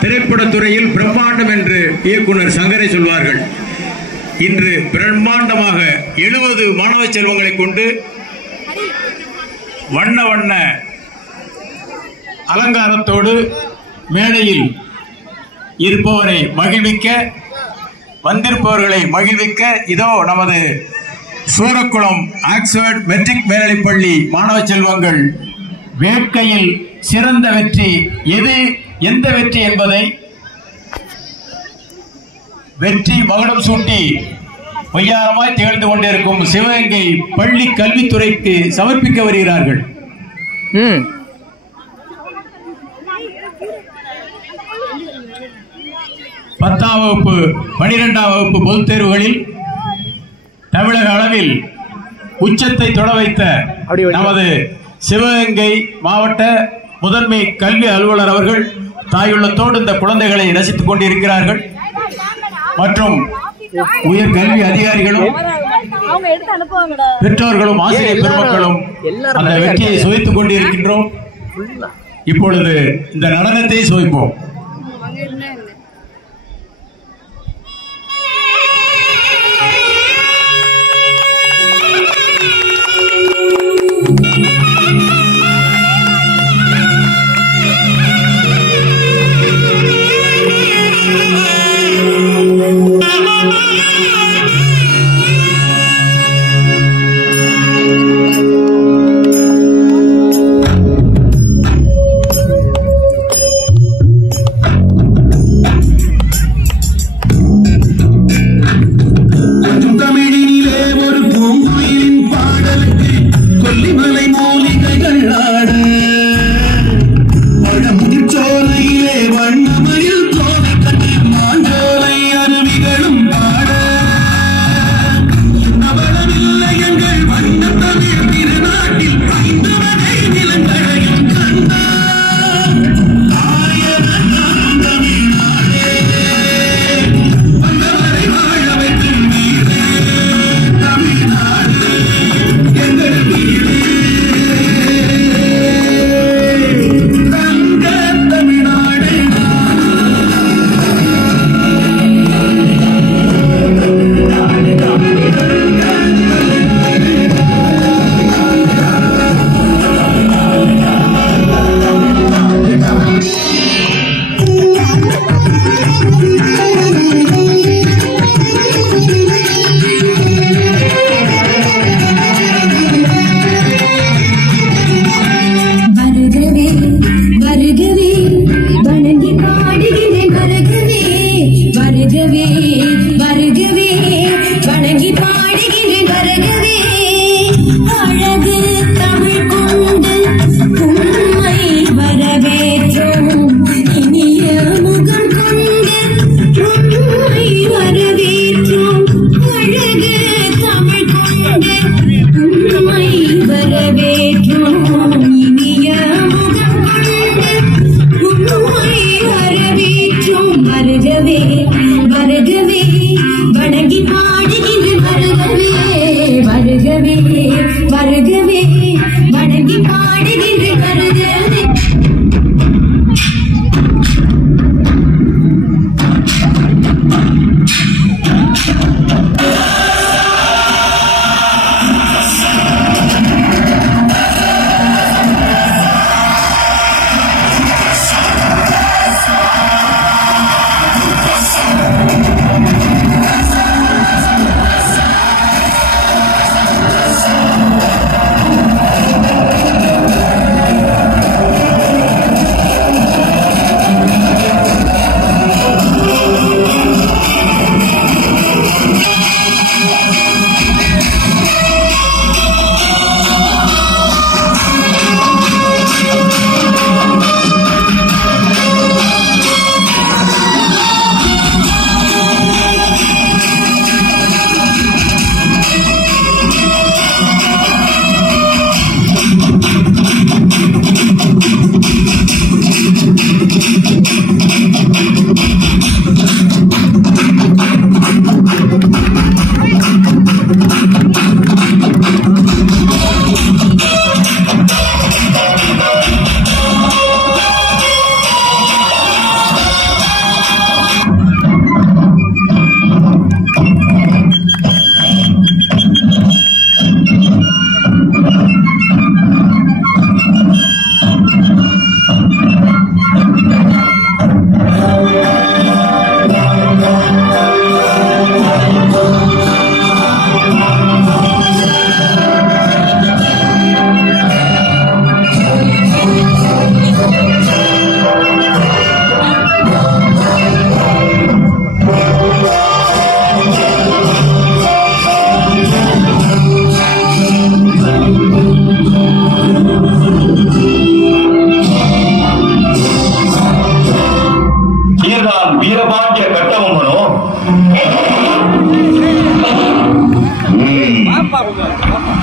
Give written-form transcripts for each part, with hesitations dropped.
திரைப்படத்துறையில் பிரம்மாண்டம் என்று இயக்குனர் சங்கரை சொல்வார்கள். இன்று பிரம்மாண்டமாக 70 மாணவ செல்வங்களை கொண்டு வண்ண வண்ண அலங்காரத்தோடு மேடையில் இருப்பவரை மகிழ்விக்க, வந்திருப்பவர்களை மகிழ்விக்க இதோ நமது சூரக்குளம் ஆக்ஸ்போர்ட் மெட்ரிக் மேல்நிலைப்பள்ளி மாணவ செல்வங்கள் வேட்கையில் சிறந்த வெற்றி எந்த வெற்றி என்பதை வெற்றி மகுடம் சூட்டி பொய்யாரமாய் திகழ்ந்து கொண்டிருக்கும் சிவகங்கை பள்ளி கல்வித்துறைக்கு சமர்ப்பிக்க வருகிறார்கள். 10ஆம் வகுப்பு 12ஆம் வகுப்பு பொதுத் தேர்வுகளில் தமிழக அளவில் உச்சத்தை தொட வைத்த நமது சிவகங்கை மாவட்ட முதன்மை கல்வி அலுவலர் அவர்கள் தாயுள்ளத்தோடு இந்த குழந்தைகளை ரசித்துக் கொண்டிருக்கிறார்கள். மற்றும் உயர் கல்வி அதிகாரிகளும் பெற்றோர்களும் ஆசிரியர் பெருமக்களும் அந்த வெற்றியை சுவைத்துக் கொண்டிருக்கின்றோம். இப்பொழுது இந்த நடனத்தை சுவைப்போம்.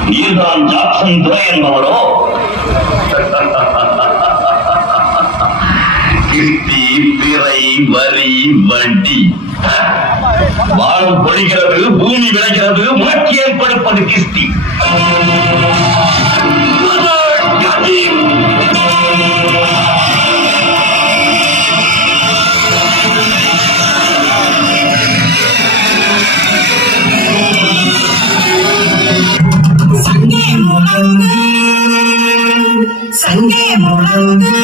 நீதான் ஜாக்சன் துரை என்பவரோ? கிஸ்தி, பிறை, வரி, வட்டி, வானம் பொழிகிறது, பூமி விளைகிறது, உனக்கு ஏற்படுப்பது கிஸ்தி. சங்கே முழங்கு,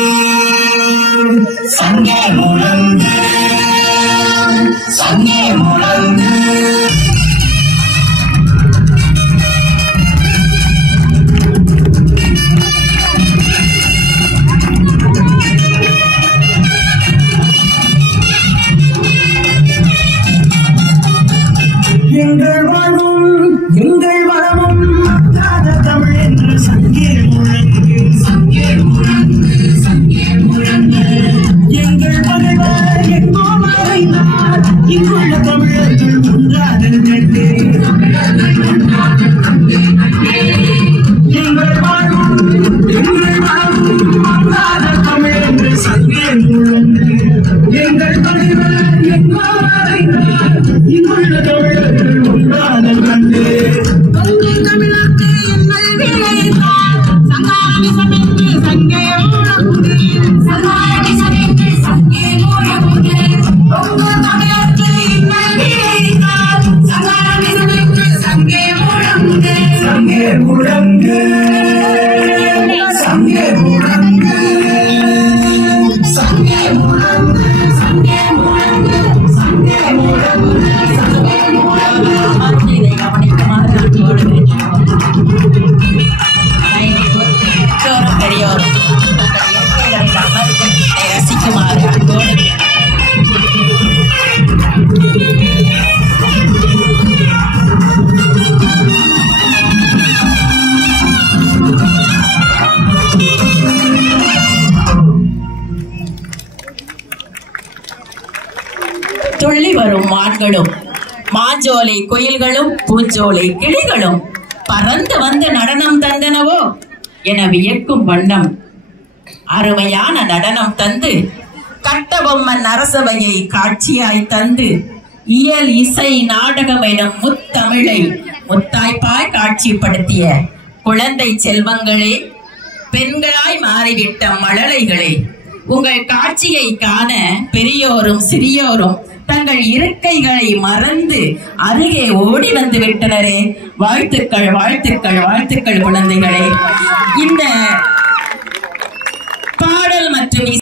சங்கே முழங்கு, சங்கே முழங்கு. எங்கள் வாழ்வும் எங்கள் வளமும் தமிழ் என்று சங்கே முழங்கு, சங்கே முழங்கு, சங்கே முழங்கு. எங்கள் பகைவர் எங்கோ மறைந்தார், இங்குள்ள தமிழர்கள் ஒன்றாக கண்டு. எங்கள் வாழ்வும் எங்கள் வளமும் ஒன்றாக தமிழ் என்று சங்கே முழங்கு. எங்கள் பகைவர் எங்கோ மறைந்தார், இங்குள்ள தமிழர்கள் ஒன்றாக கண்டு. தமிழருக்கு எங்கள் விளைந்தார் சங்காமிசமென்று சங்கே முழங்கு, சங்காமிசமென்று சங்கே முழங்கு. உங்கள் தமிழருக்கு எங்கள் விளைந்தார் சங்காமிசமென்று சங்கே முழங்கு, சங்கே முழங்கு, சங்கே முழங்கு, சங்கே முழங்கு, சங்கே முழங்கு, சங்கே முழங்கு, சங்கே முழங்கு. இதை கவனிக்குமாறு நான் கோருகிறேன். பெரியோரும் ரசிக்குமாறு அன்போடு துள்ளி வரும் மான்களும் மாஞ்சோலை குயில்களும் பூஞ்சோலை கிளிகளும் பறந்து வந்து நடனம் தந்தனவோ என வியக்கும் வண்ணம் அருமையான நடனம் தந்து கட்டபொம்மன் அரசவையை காட்சியாய் தந்து இயல் இசை நாடகம் எனும் முத்தமிழை முத்தாய்ப்பாய் காட்சிப்படுத்திய குழந்தை செல்வங்களே, பெண்களாய் மாறிவிட்ட மழலைகளே, உங்கள் காட்சியை காண பெரியோரும் சிறியோரும் தங்கள் இருக்கைகளை மறந்து அருகே ஓடி வந்து விட்டனரே. வாழ்த்துக்கள், வாழ்த்துக்கள், வாழ்த்துக்கள் குழந்தைகளே. இந்த